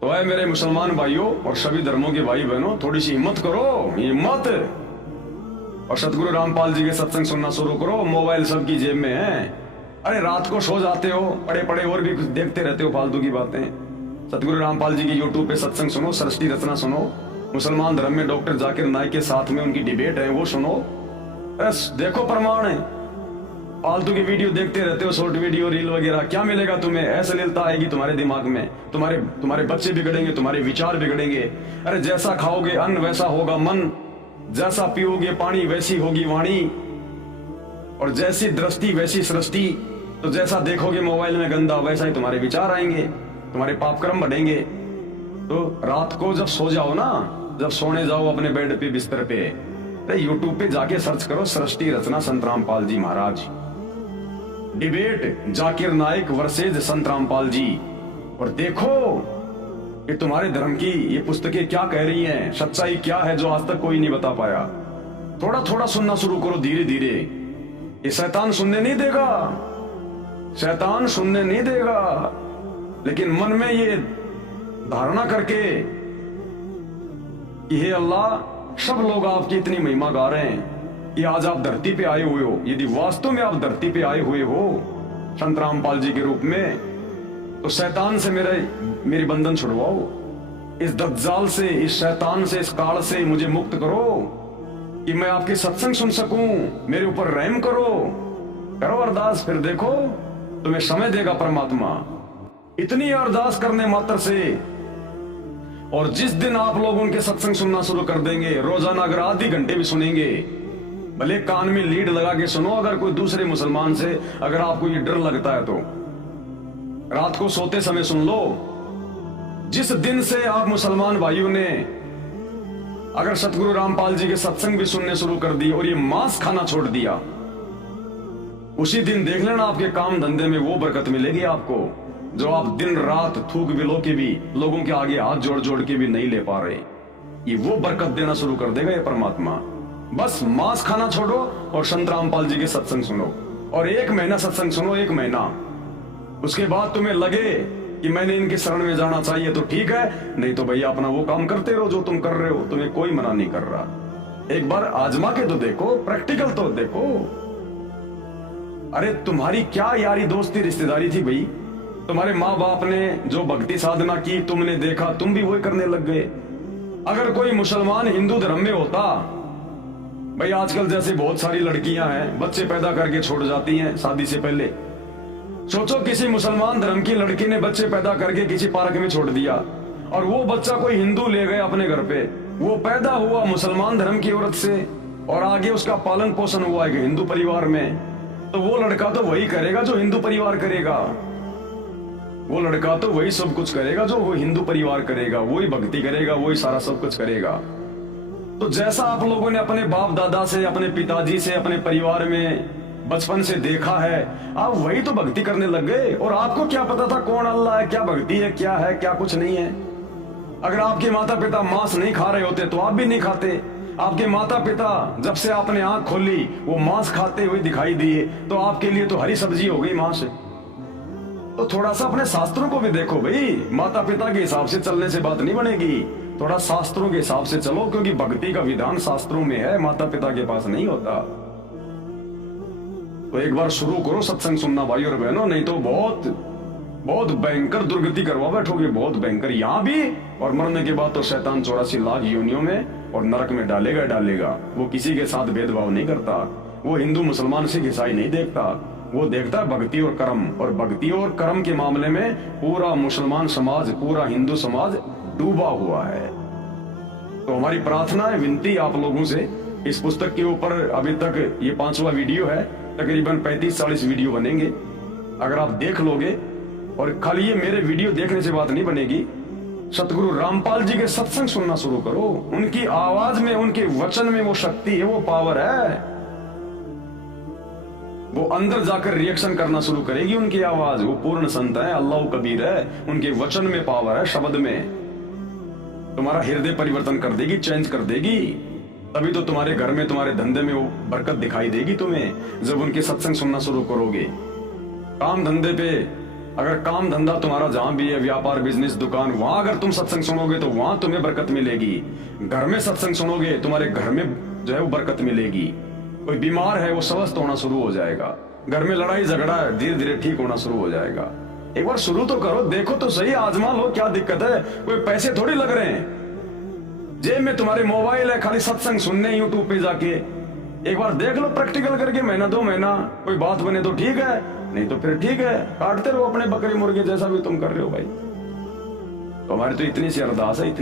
तो है मेरे मुसलमान भाइयों और सभी धर्मों के भाई बहनों, थोड़ी सी हिम्मत करो, हिम्मत, और सतगुरु रामपाल जी के सत्संग सुनना शुरू करो। मोबाइल सबकी जेब में है। अरे रात को सो जाते हो, पड़े पड़े और भी कुछ देखते रहते हो फालतू की बातें। सतगुरु रामपाल जी की यूट्यूब पे सत्संग सुनो, सृष्टि रचना सुनो, मुसलमान धर्म में डॉक्टर जाकिर नाइक के साथ में उनकी डिबेट है वो सुनो। बस देखो प्रमाण है। फालतू की वीडियो देखते रहते हो, शॉर्ट वीडियो, रील वगैरह, क्या मिलेगा तुम्हें? अश्लीलता आएगी तुम्हारे दिमाग में, तुम्हारे बच्चे बिगड़ेंगे, तुम्हारे विचार बिगड़ेंगे। अरे जैसा खाओगे अन्न वैसा होगा मन, जैसा पियोगे पानी वैसी होगी वाणी, और जैसी दृष्टि वैसी सृष्टि। तो जैसा देखोगे मोबाइल में गंदा, वैसा ही तुम्हारे विचार आएंगे, तुम्हारे पापकर्म बढ़ेंगे। तो रात को जब सो जाओ ना, जब सोने जाओ अपने बेड पे, बिस्तर पे, यूट्यूब पे जाके सर्च करो सृष्टि रचना संत रामपाल जी महाराज, डिबेट जाकिर नाइक वर्सेज संत रामपाल जी, और देखो कि तुम्हारे धर्म की ये पुस्तकें क्या कह रही हैं, सच्चाई क्या है जो आज तक कोई नहीं बता पाया। थोड़ा थोड़ा सुनना शुरू करो, धीरे धीरे। ये शैतान सुनने नहीं देगा, शैतान सुनने नहीं देगा, लेकिन मन में ये धारणा करके कि हे अल्लाह, सब लोग आपकी इतनी महिमा गा रहे हैं कि आज आप धरती पे आए हुए हो, यदि वास्तव में आप धरती पे आए हुए हो संत रामपाल जी के रूप में, तो शैतान से मेरी बंधन छुड़वाओ, इस दज्जाल से, इस शैतान से, इस काल से मुझे मुक्त करो कि मैं आपके सत्संग सुन सकूं। मेरे ऊपर रहम करो, करो अरदास, फिर देखो तुम्हें समय देगा परमात्मा। इतनी अरदास करने मात्र से, और जिस दिन आप लोग उनके सत्संग सुनना शुरू कर देंगे, रोजाना अगर आधी घंटे भी सुनेंगे, भले कान में लीड लगा के सुनो, अगर कोई दूसरे मुसलमान से अगर आपको ये डर लगता है तो रात को सोते समय सुन लो। जिस दिन से आप मुसलमान भाइयों ने अगर सतगुरु रामपाल जी के सत्संग भी सुनने शुरू कर दिए और ये मांस खाना छोड़ दिया, उसी दिन देख लेना आपके काम धंधे में वो बरकत मिलेगी आपको जो आप दिन रात थूक बिलो के भी लोगों के आगे हाथ जोड़ जोड़ के भी नहीं ले पा रहे। ये वो बरकत देना शुरू कर देगा ये परमात्मा। बस मांस खाना छोड़ो और संत रामपाल जी के सत्संग सुनो, और 1 महीना सत्संग सुनो, 1 महीना। उसके बाद तुम्हें लगे कि मैंने इनके शरण में जाना चाहिए तो ठीक है, नहीं तो भैया अपना वो काम करते रहो जो तुम कर रहे हो, तुम्हें कोई मना नहीं कर रहा। एक बार आजमा के तो देखो, प्रैक्टिकल तो देखो। अरे तुम्हारी क्या यारी दोस्ती रिश्तेदारी थी भाई? तुम्हारे माँ बाप ने जो भक्ति साधना की, तुमने देखा, तुम भी वही करने लग गए। अगर कोई मुसलमान हिंदू धर्म में होता, भाई आजकल जैसे बहुत सारी लड़कियां हैं बच्चे पैदा करके छोड़ जाती हैं शादी से पहले। सोचो किसी मुसलमान धर्म की लड़की ने बच्चे पैदा करके किसी पार्क में छोड़ दिया, और वो बच्चा कोई हिंदू ले गए अपने घर पे, वो पैदा हुआ मुसलमान धर्म की औरत से और आगे उसका पालन पोषण हुआ एक हिंदू परिवार में, तो वो लड़का तो वही करेगा जो हिंदू परिवार करेगा, वो लड़का तो वही सब कुछ करेगा जो वो हिंदू परिवार करेगा, वही भक्ति करेगा, वही सारा सब कुछ करेगा। तो जैसा आप लोगों ने अपने बाप दादा से, अपने पिताजी से, अपने परिवार में बचपन से देखा है, आप वही तो भक्ति करने लग गए। और आपको क्या पता था कौन अल्लाह है, क्या भक्ति है, क्या कुछ नहीं है। अगर आपके माता पिता मांस नहीं खा रहे होते तो आप भी नहीं खाते। आपके माता पिता जब से आपने आंख खोली वो मांस खाते हुए दिखाई दिए, तो आपके लिए तो हरी सब्जी हो गई मांस। तो थोड़ा सा अपने शास्त्रों को भी देखो भाई, माता पिता के हिसाब से चलने से बात नहीं बनेगी, थोड़ा शास्त्रों के हिसाब से चलो, क्योंकि भक्ति का विधान शास्त्रों में है, माता पिता के पास नहीं होता। तो एक बार शुरू करो सत्संग सुनना भाई और बहनों, नहीं तो बहुत बहुत भयंकर दुर्गति करवा बैठोगे, बहुत भयंकर यहाँ भी, और मरने के बाद तो शैतान 84 लाख योनियों में और नरक में डालेगा। वो किसी के साथ भेदभाव नहीं करता, वो हिंदू मुसलमान सिख ईसाई नहीं देखता, वो देखता है भक्ति और कर्म। और भक्ति और कर्म के मामले में पूरा मुसलमान समाज, पूरा हिंदू समाज डूबा हुआ है। तो हमारी प्रार्थना है, विनती आप लोगों से, इस पुस्तक के ऊपर अभी तक ये 5वां वीडियो है, तकरीबन 35-40 वीडियो बनेंगे। अगर आप देख लोगे, और खाली ये मेरे वीडियो देखने से बात नहीं बनेगी, सतगुरु रामपाल जी के सत्संग सुनना शुरू करो। उनकी आवाज में, उनके वचन में वो शक्ति है, वो पावर है, वो अंदर जाकर रिएक्शन करना शुरू करेगी उनकी आवाज। वो पूर्ण संत है, अल्लाह कबीर है, उनके वचन में पावर है, शब्द में तुम्हारा हृदय परिवर्तन कर देगी, चेंज कर देगी। तभी तो तुम्हारे घर में, तुम्हारे धंधे में वो बरकत दिखाई देगी तुम्हें, जब उनके सत्संग सुनना शुरू करोगे। काम धंधे पे अगर काम धंधा तुम्हारा जहां भी है, व्यापार बिजनेस दुकान, वहां अगर तुम सत्संग सुनोगे तो वहां तुम्हें बरकत मिलेगी। घर में सत्संग सुनोगे तुम्हारे घर में जो है वो बरकत मिलेगी। कोई बीमार है वो स्वस्थ होना शुरू हो जाएगा। घर में लड़ाई झगड़ा है धीरे धीरे ठीक होना शुरू हो जाएगा। एक बार शुरू तो करो, देखो तो सही, आजमा लो, क्या दिक्कत है। कोई पैसे थोड़ी लग रहे हैं, जेब में तुम्हारे मोबाइल है, खाली सत्संग सुनने यूट्यूब पे जाके एक बार देख लो प्रैक्टिकल करके, महीना 2 महीना, कोई बात बने तो ठीक है, नहीं तो फिर ठीक है, काटते रहो अपने बकरी मुर्गे जैसा भी तुम कर रहे हो भाई। तो हमारी तो इतनी सी अरदास है, इतनी